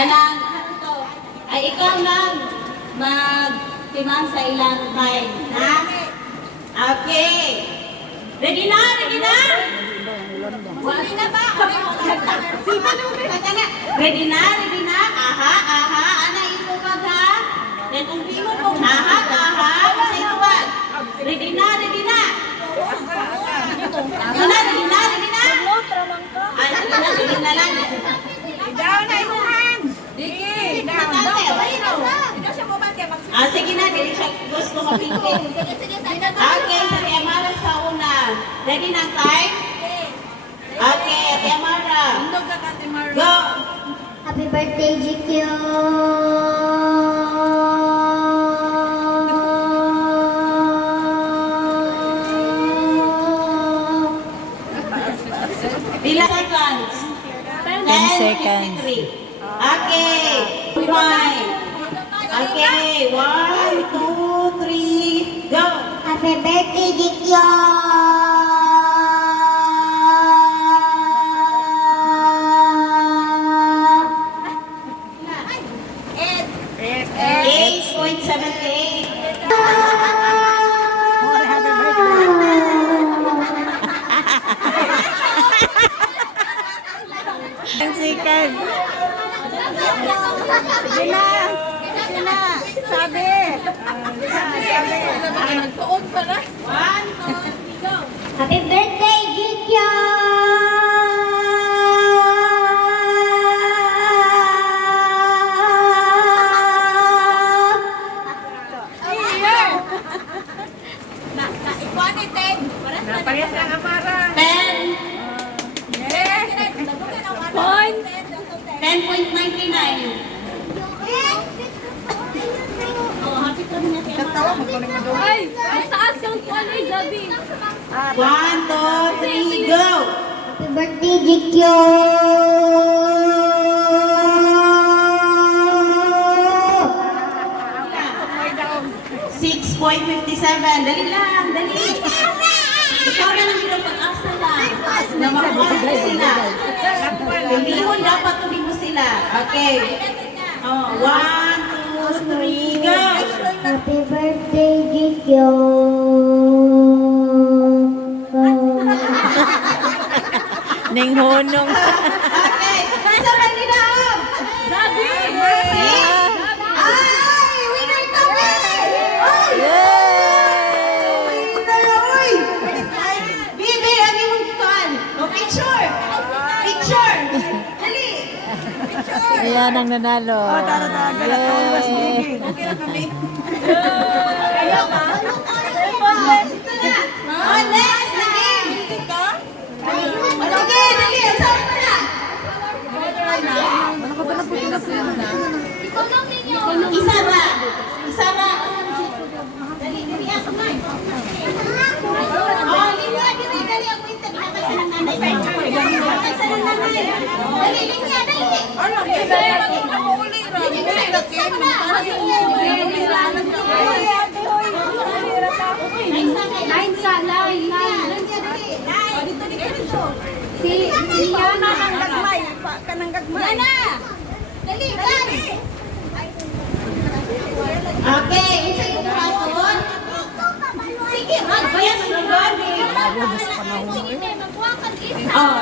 Kanang, ano to? Ay, ikaw lang mag-timang sa ilang time. Ha? Okay. Ready na? Ready na? Ready na ba? Ready na? Ready na? Aha, aha. Ana, itubag ha? Then kung di mo kung aha, aha. Sa itubag. Ready na? Ready na? Ready na? Ready na? Ready na? Ay, ready na lang. Down na imuhan. Diki, down. Sige na, dili siya gusto mapingin. Okay, sa Tia Mara sa una. Ready na time? Okay, Tia Mara. Go! Happy birthday, GQ! Ilan seconds? 10 seconds. 53. Okay. Fine. Okay. 1, 2, 3, go. Happy birthday, GQ! Eight point 78. More happy birthday. 10 seconds. Sige na. Sige na. Sabi. Nagtuon pa na. 1, 2, 3, go. Happy birthday, GQ! Napayas ang amara. 10. 10.99. Oh, happy ka na Ay, ang taas yung tuwan ay Zabi. 1, 2, 3, go. Happy birthday, GQ! 6.57. Dali lang, dali. Ikaw na lang yung pag-asa lang. Na makakuha sila. Hindi mo dapat tuloy mo sila. Okay. Oh, 1, 2, 3, go. Happy birthday, GQ! Ning hunong. Okay. Sa kanila. Zabi! Ay, winner kami! Ay! Yay! Uy! Bibi, ang imong gituan. O, picture! Picture! Dali! Ayan ang nanalo. Yay! Oh, next na game! Okay, dali! Ang sabi mo na! Isa ba? Isa ba? Dali, dali ako na. Oh, linya, dali, dali ako ito. Nakay sa ng nanay. Nakay sa ng nanay. Dali, linya, dali. Ano, kita yung nakahuli rin. Linya, sa na. Line sa, line. Oh, dito, dito. Si Yana ng gagmay. Kanang gagmay. Yana! Dali, dali. Okay, isa yung hapon. Sige, magbayas na gani. Oh.